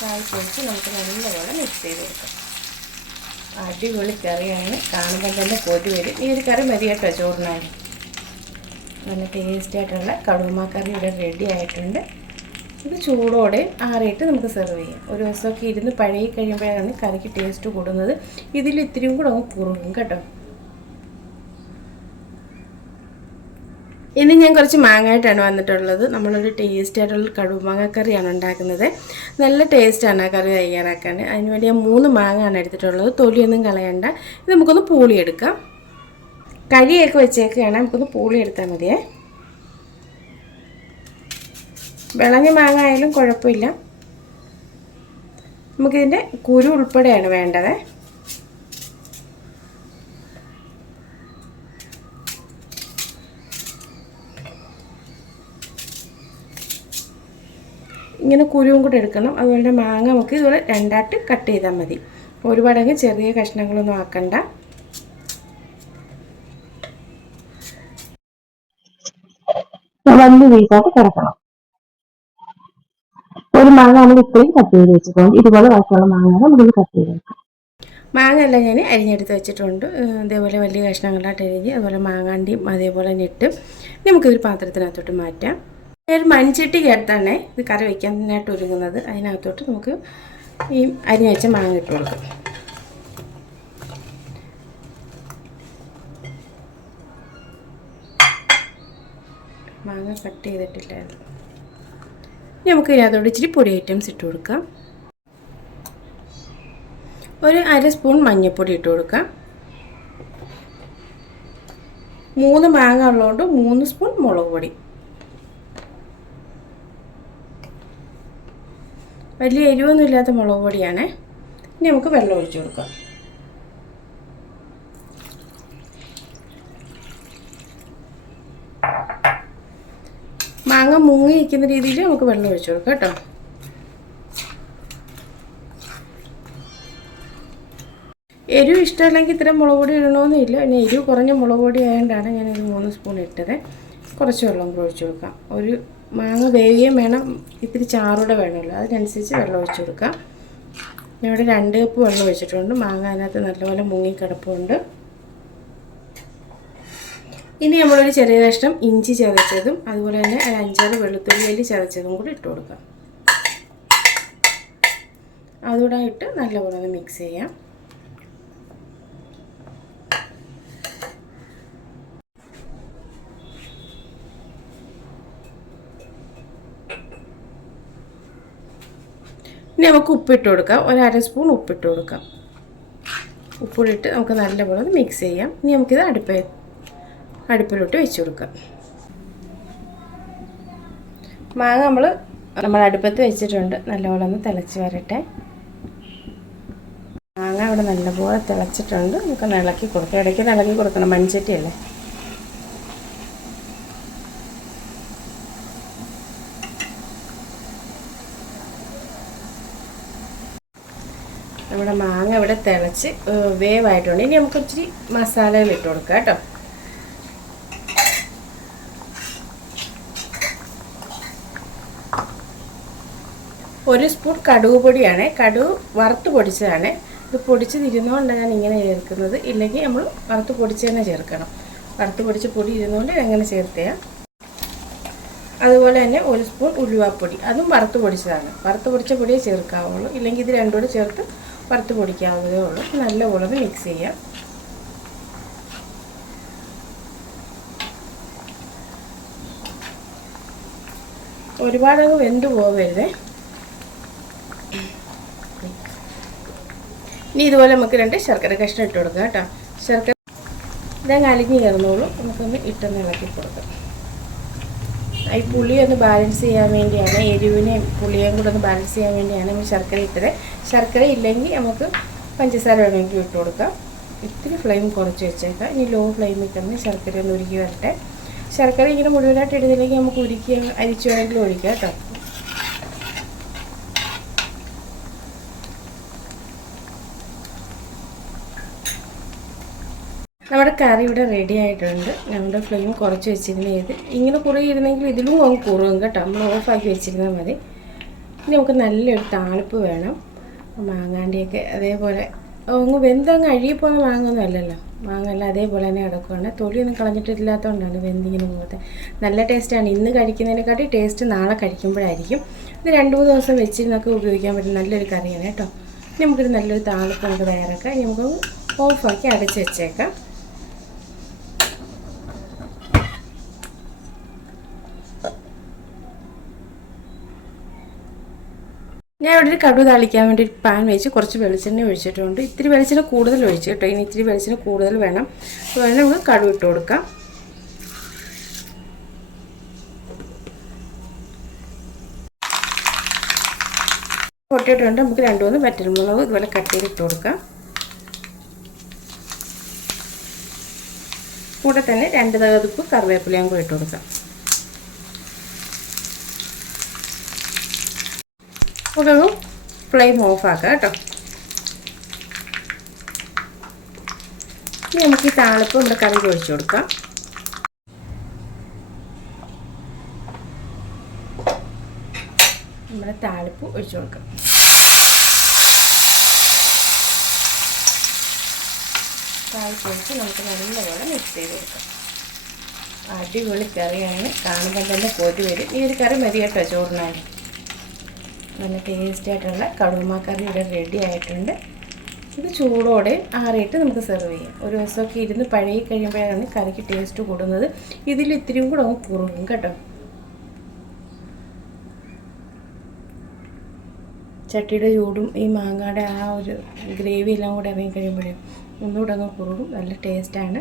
താഴ്ത്തി നമുക്ക് നല്ലപോലെ മിക്സ് ചെയ്ത് കൊടുക്കാം. അടിപൊളി കറിയാണ്. കാണുമ്പോൾ തന്നെ കൊതി വരും. ഈ ഒരു കറി മതി കേട്ടോ ചോറിനായി. നല്ല ടേസ്റ്റി ആയിട്ടുള്ള കടുമ കറി ഇവിടെ റെഡി ആയിട്ടുണ്ട്. ഇത് ചൂടോടെ ആറിയിട്ട് നമുക്ക് സെർവ് ചെയ്യാം. ഒരു ദിവസമൊക്കെ ഇരുന്ന് പഴകി കഴിയുമ്പോഴാണ് കറിക്ക് ടേസ്റ്റ് കൂടുന്നത്. ഇതിൽ ഇത്തിരിയും കൂടെ അങ്ങ് കുറുകും കേട്ടോ. ഇനി ഞാൻ കുറച്ച് മാങ്ങായിട്ടാണ് വന്നിട്ടുള്ളത്. നമ്മളൊരു ടേസ്റ്റ് ആയിട്ടുള്ള കടുമാങ്ങ കറിയാണ് ഉണ്ടാക്കുന്നത്. നല്ല ടേസ്റ്റാണ് ആ കറി തയ്യാറാക്കാൻ. അതിനുവേണ്ടി ഞാൻ മൂന്ന് മാങ്ങയാണ് എടുത്തിട്ടുള്ളത്. തൊലിയൊന്നും കളയണ്ട. ഇത് നമുക്കൊന്ന് പൂളിയെടുക്കാം. കഴിയൊക്കെ വെച്ചേക്കുകയാണ് നമുക്കൊന്ന് പൂളിയെടുത്താൽ മതിയേ. വിളഞ്ഞ മാങ്ങ ആയാലും കുഴപ്പമില്ല. നമുക്കിതിന്റെ കുരു ഉൾപ്പെടെയാണ് വേണ്ടത്. ഇങ്ങനെ കുരുവും കൂടെ എടുക്കണം. അതുപോലെ മാങ്ങ നമുക്ക് ഇതുപോലെ രണ്ടായിട്ട് കട്ട് ചെയ്താൽ മതി. ഒരുപാടങ്ങ് ചെറിയ കഷ്ണങ്ങളൊന്നും ആക്കണ്ട. വലിയ പീസായിട്ട് കിടക്കണം ഒരു മാങ്ങ നമ്മൾ ഇത്രയും കട്ട് ചെയ്ത് വെച്ചിട്ടുണ്ട്. ഇതുപോലെ ബാക്കിയുള്ള മാങ്ങ നമുക്ക് കട്ട് ചെയ്ത് വെക്കാം മാങ്ങ എല്ലാം ഞാൻ അരിഞ്ഞെടുത്ത് വെച്ചിട്ടുണ്ട്. ഇതേപോലെ വലിയ കഷ്ണങ്ങളായിട്ട് അരിഞ്ഞ് അതുപോലെ മാങ്ങാണ്ടിയും അതേപോലെ ഞെട്ടും. നമുക്കിതൊരു പാത്രത്തിനകത്തോട്ട് മാറ്റാം. ഒരു മൺചട്ടിക്കകത്താണ് ഇത് കറി വയ്ക്കാനായിട്ട് ഒരുങ്ങുന്നത്. അതിനകത്തോട്ട് നമുക്ക് ഈ അരി വെച്ച മാങ്ങ ഇട്ട് കൊടുക്കും. മാങ്ങ കട്ട് ചെയ്തിട്ടില്ലായിരുന്നു. ഇനി നമുക്ക് ഇതിനകത്തോട് ഇച്ചിരി പൊടി ഐറ്റംസ് ഇട്ട് കൊടുക്കാം. ഒരു അര സ്പൂൺ മഞ്ഞൾപ്പൊടി ഇട്ട് കൊടുക്കാം. മൂന്ന് മാങ്ങ ഉള്ളതുകൊണ്ട് മൂന്ന് സ്പൂൺ മുളക് പൊടി. വലിയ എരിവൊന്നും ഇല്ലാത്ത മുളക് പൊടിയാണേ. ഇനി നമുക്ക് വെള്ളം ഒഴിച്ചു കൊടുക്കാം. മാങ്ങ മുങ്ങി നിൽക്കുന്ന രീതിയിൽ നമുക്ക് വെള്ളം ഒഴിച്ചു കൊടുക്കാം കേട്ടോ. എരിവ് ഇഷ്ടമല്ലെങ്കിൽ ഇത്തരം മുളക് പൊടി ഇടണമെന്നില്ല പിന്നെ എരിവ് കുറഞ്ഞ മുളക് പൊടി ആയതുകൊണ്ടാണ് ഞാനൊരു മൂന്ന് സ്പൂൺ ഇട്ടത്. കുറച്ച് വെള്ളം കൂടെ ഒഴിച്ചു കൊടുക്കാം. ഒരു മാങ്ങ വേവുകയും വേണം. ഇത്തിരി ചാറൂടെ വേണമല്ലോ. അതിനനുസരിച്ച് വെള്ളം ഒഴിച്ചു കൊടുക്കാം. ഇവിടെ രണ്ട് കപ്പ് വെള്ളം ഒഴിച്ചിട്ടുണ്ട്. മാങ്ങ അതിനകത്ത് നല്ലപോലെ മുങ്ങിക്കിടപ്പുണ്ട് ഇനി നമ്മളൊരു ചെറിയ കഷ്ണം ഇഞ്ചി ചതച്ചതും അതുപോലെ തന്നെ ഒരു അഞ്ചാറ് വെളുത്തുള്ളി അല്ലി ചതച്ചതും കൂടി ഇട്ട് കൊടുക്കാം. അതുകൂടെ ഇട്ട് നല്ലപോലെ മിക്സ് ചെയ്യാം. ഇനി നമുക്ക് ഉപ്പിട്ട് കൊടുക്കാം. ഒരര സ്പൂൺ ഉപ്പിട്ട് കൊടുക്കാം. ഉപ്പിട്ട് നമുക്ക് നല്ലപോലെ മിക്സ് ചെയ്യാം. ഇനി നമുക്കിത് അടുപ്പ് അടുപ്പിലോട്ട് വെച്ച് കൊടുക്കാം. മാങ്ങ നമ്മൾ നമ്മൾ അടുപ്പത്ത് വെച്ചിട്ടുണ്ട്. നല്ലപോലെ ഒന്ന് തിളച്ച് വരട്ടെ. മാങ്ങ അവിടെ നല്ലപോലെ തിളച്ചിട്ടുണ്ട്. നമുക്ക് ഇളക്കി കൊടുക്കാം. ഇടയ്ക്ക് ഇളക്കി കൊടുക്കണം. മൺചട്ടിയല്ലേ? നമ്മുടെ മാങ്ങ ഇവിടെ തിളച്ച് വേവ് വേവായിട്ടുണ്ട്. ഇനി നമുക്ക് ഇച്ചിരി മസാലകൾ ഇട്ട് കൊടുക്കാം കേട്ടോ. ഒരു സ്പൂൺ കടുക് പൊടിയാണ്. കടുക് വറുത്ത് പൊടിച്ചതാണ്. ഇത് പൊടിച്ച് തിരുന്നുകൊണ്ടാണ് ഞാൻ ഇങ്ങനെ ചേർക്കുന്നത്. ഇല്ലെങ്കിൽ നമ്മൾ വറുത്ത് പൊടിച്ച് തന്നെ ചേർക്കണം. വറുത്ത് പൊടിച്ച് പൊടി ഇരുന്നുകൊണ്ട് അങ്ങനെ ചേർത്തയാ. അതുപോലെ തന്നെ ഒരു സ്പൂൺ ഉലുവാപ്പൊടി. അതും വറുത്ത് പൊടിച്ചതാണ്. വറുത്ത് പൊടിച്ച പൊടിയേ ചേർക്കാവുള്ളൂ. ഇല്ലെങ്കിൽ ഇത് രണ്ടും കൂടെ ചേർത്ത് വറുത്ത് പൊടിക്കാവുന്നതേ ഉള്ളൂ. നല്ലപോലെ മിക്സ് ചെയ്യാം. ഒരുപാടങ്ങ് വെന്ത് പോകരുതേ ഇനി ഇതുപോലെ നമുക്ക് രണ്ട് ശർക്കര കഷ്ണം ഇട്ട് കൊടുക്കാം കേട്ടോ. ശർക്കര ഇതങ്ങ് അലിഞ്ഞ് കയറുന്നോളൂ നമുക്കൊന്ന് ഇട്ടൊന്ന് ഇളക്കി കൊടുക്കാം. ഈ പുളി ഒന്ന് ബാലൻസ് ചെയ്യാൻ വേണ്ടിയാണ് എരിവിനെയും പുളിയേയും കൂടെ ഒന്ന് ബാലൻസ് ചെയ്യാൻ വേണ്ടിയാണ് നമ്മൾ ശർക്കര ഇട്ടത്. ശർക്കര ഇല്ലെങ്കിൽ നമുക്ക് പഞ്ചസാര വേണമെങ്കിൽ ഇട്ട് കൊടുക്കാം. ഇത്തിരി ഫ്ലെയിം കുറച്ച് വെച്ചേക്കാം. ഇനി ലോ ഫ്ലെയിമിൽ തന്നെ ശർക്കര ഒന്ന് ഉരുക്കി വരട്ടെ. ശർക്കര ഇങ്ങനെ മുഴുവനായിട്ട് ഇടുന്നില്ലെങ്കിൽ നമുക്ക് ഉരുക്കി അരിച്ചു വേണമെങ്കിലും ഒഴിക്കാം കേട്ടോ. നമ്മുടെ കറി ഇവിടെ റെഡി ആയിട്ടുണ്ട്. നമ്മുടെ ഫ്ലെയിം കുറച്ച് വെച്ചിരുന്ന ഇത് ഇങ്ങനെ കുറയിരുന്നെങ്കിൽ ഇതിലും അങ്ങ് കുറവും കേട്ടോ. നമ്മൾ ഓഫാക്കി വെച്ചിരുന്നാൽ മതി. ഇനി നമുക്ക് നല്ലൊരു താളിപ്പ് വേണം. മാങ്ങാണ്ടിയൊക്കെ അതേപോലെ അങ്ങ് വെന്തങ്ങ് അഴുകിപ്പോകുന്ന മാങ്ങൊന്നും അല്ലല്ലോ. മാങ്ങല്ല അതേപോലെ തന്നെ കിടക്കുവാണ്. തൊലിയൊന്നും കളഞ്ഞിട്ടില്ലാത്തതുകൊണ്ടാണ് വെന്തിങ്ങനെ പോകത്തെ. നല്ല ടേസ്റ്റാണ് ഇന്ന് കഴിക്കുന്നതിനെക്കാട്ടി ടേസ്റ്റ് നാളെ കഴിക്കുമ്പോഴായിരിക്കും. ഇത് രണ്ട് മൂന്ന് ദിവസം വെച്ചിരുന്നൊക്കെ ഉപയോഗിക്കാൻ പറ്റും നല്ലൊരു കറിയാണ് കേട്ടോ. ഇനി നമുക്കൊരു നല്ലൊരു താളിപ്പ് നമുക്ക് തയ്യാറാക്കാം. നമുക്ക് ഓഫാക്കി അടച്ച് വെച്ചേക്കാം. ഞാൻ ഇവിടെ ഒരു കടു താളിക്കാൻ വേണ്ടി പാൻ വെച്ച് കുറച്ച് വെളിച്ചെണ്ണ ഒഴിച്ചിട്ടുണ്ട്. ഇത്തിരി വെളിച്ചെണ്ണ കൂടുതൽ ഒഴിച്ച് കേട്ടോ. ഇനി ഇത്തിരി വെളിച്ചെണ്ണ കൂടുതൽ വേണം. അപ്പോൾ വേണം നമുക്ക് കടു ഇട്ട് കൊടുക്കാം. പൊട്ടിയിട്ടുണ്ട്. നമുക്ക് രണ്ട് മൂന്ന് വറ്റൽമുളക് ഇതുപോലെ കട്ട് ചെയ്ത് ഇട്ട് കൊടുക്കാം. കൂടെ തന്നെ രണ്ട് തകതുപ്പ് കറിവേപ്പിലയും കൂടി ഇട്ട് കൊടുക്കാം. നമുക്കൊരു ഫ്ലെയിം ഓഫാക്കാം കേട്ടോ. ഇനി നമുക്ക് ഈ താളിപ്പ് നമ്മുടെ കറി ഒഴിച്ചു കൊടുക്കാം. നമ്മുടെ താളിപ്പ് ഒഴിച്ചു കൊടുക്കാം. താളിപ്പ് ഒഴിച്ച് നമുക്ക് നല്ലപോലെ മിക്സ് ചെയ്ത് കൊടുക്കാം. അടിപൊളി കറിയാണ്. കാണുമ്പോൾ തന്നെ കൊതി വരും. ഈ ഒരു കറി മതി കേട്ടോ നല്ല ടേസ്റ്റി ആയിട്ടുള്ള കടുമാക്കറി കറി ഇവിടെ റെഡി ആയിട്ടുണ്ട്. ഇത് ചൂടോടെ ആറിയിട്ട് നമുക്ക് സെർവ് ചെയ്യാം. ഒരു ദിവസമൊക്കെ ഇരുന്ന് പഴകി കഴിയുമ്പോഴാണ് കറിക്ക് ടേസ്റ്റ് കൂടുന്നത്. ഇതിൽ ഇത്തിരിയും കൂടെ അങ്ങ് കുറുകും കേട്ടോ. ചട്ടിയുടെ ചൂടും ഈ മാങ്ങയുടെ ആ ഒരു ഗ്രേവി എല്ലാം കൂടെ ഇറങ്ങി കഴിയുമ്പോഴേ ഒന്നുകൂടെ അങ്ങ് കുറുകും. നല്ല ടേസ്റ്റാണ്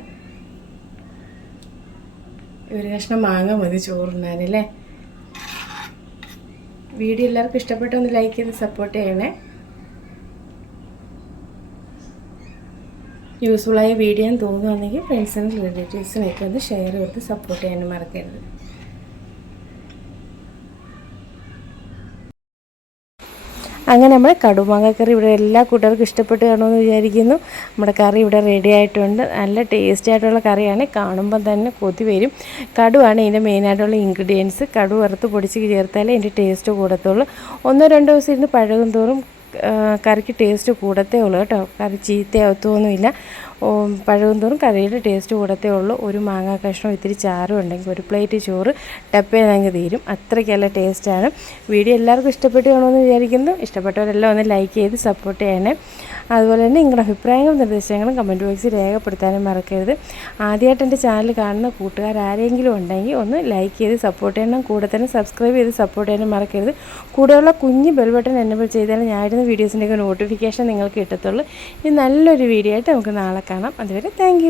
ഒരു കഷ്ണം മാങ്ങ മതി ചോറുണ്ണാനല്ലേ വീഡിയോ എല്ലാവർക്കും ഇഷ്ടപ്പെട്ട ഒന്ന് ലൈക്ക് ചെയ്ത് സപ്പോർട്ട് ചെയ്യണേ. യൂസ്ഫുള്ളായ വീഡിയോ തോന്നുകയാണെങ്കിൽ ഫ്രണ്ട്സിനും റിലേറ്റീവ്സിനൊക്കെ ഒന്ന് ഷെയർ ചെയ്ത് സപ്പോർട്ട് ചെയ്യാനും മറക്കരുത്. അങ്ങനെ നമ്മുടെ കടുമാങ്ങ കറി ഇവിടെ എല്ലാ കൂട്ടുകാർക്കും ഇഷ്ടപ്പെട്ട് കാണുമെന്ന് വിചാരിക്കുന്നു. നമ്മുടെ കറി ഇവിടെ റെഡി ആയിട്ടുണ്ട്. നല്ല ടേസ്റ്റി ആയിട്ടുള്ള കറിയാണ്. കാണുമ്പോൾ തന്നെ കൊതി വരും. കടുവാണ് ഇതിന്റെ മെയിനായിട്ടുള്ള ഇൻഗ്രീഡിയൻസ് കടു വറുത്ത് പൊടിച്ച് ചേർത്താലേ ഇതിന്റെ ടേസ്റ്റ് കൂടത്തുള്ളൂ. ഒന്നോ രണ്ടോ ദിവസം ഇരുന്ന് പഴകും തോറും കറിക്ക് ടേസ്റ്റ് കൂടത്തേ ഉള്ളൂ കേട്ടോ. കറി ചീത്തയാവത്തൊന്നുമില്ല. പഴകും തോറും കറിയുടെ ടേസ്റ്റ് കൂടത്തേ ഉള്ളൂ. ഒരു മാങ്ങാ കഷ്ണം ഇത്തിരി ചാറും ഉണ്ടെങ്കിൽ ഒരു പ്ലേറ്റ് ചോറ് ടപ്പേനങ്ങ് തീരും. അത്രയ്ക്കല്ല ടേസ്റ്റാണ് വീഡിയോ എല്ലാവർക്കും ഇഷ്ടപ്പെട്ട് കാണുമെന്ന് വിചാരിക്കുന്നു. ഇഷ്ടപ്പെട്ടവരെല്ലാം ഒന്ന് ലൈക്ക് ചെയ്ത് സപ്പോർട്ട് ചെയ്യണേ. അതുപോലെ തന്നെ നിങ്ങളുടെ അഭിപ്രായങ്ങളും നിർദ്ദേശങ്ങളും കമന്റ് ബോക്സിൽ രേഖപ്പെടുത്താനും മറക്കരുത്. ആദ്യമായിട്ട് എന്റെ ചാനൽ കാണുന്ന കൂട്ടുകാർ ആരെങ്കിലും ഉണ്ടെങ്കിൽ ഒന്ന് ലൈക്ക് ചെയ്ത് സപ്പോർട്ട് ചെയ്യണം. കൂടെ തന്നെ സബ്സ്ക്രൈബ് ചെയ്ത് സപ്പോർട്ട് ചെയ്യാനും മറക്കരുത്. കൂടെയുള്ള കുഞ്ഞ് ബെൽ ബട്ടൺ എനേബിൾ ചെയ്താൽ ഞാൻ ഇടുന്ന വീഡിയോസിന്റെയൊക്കെ നോട്ടിഫിക്കേഷൻ നിങ്ങൾക്ക് കിട്ടത്തുള്ളൂ. ഇത് നല്ലൊരു വീഡിയോ ആയിട്ട് നമുക്ക് നാളെ കാണാം. അതുവരെ താങ്ക്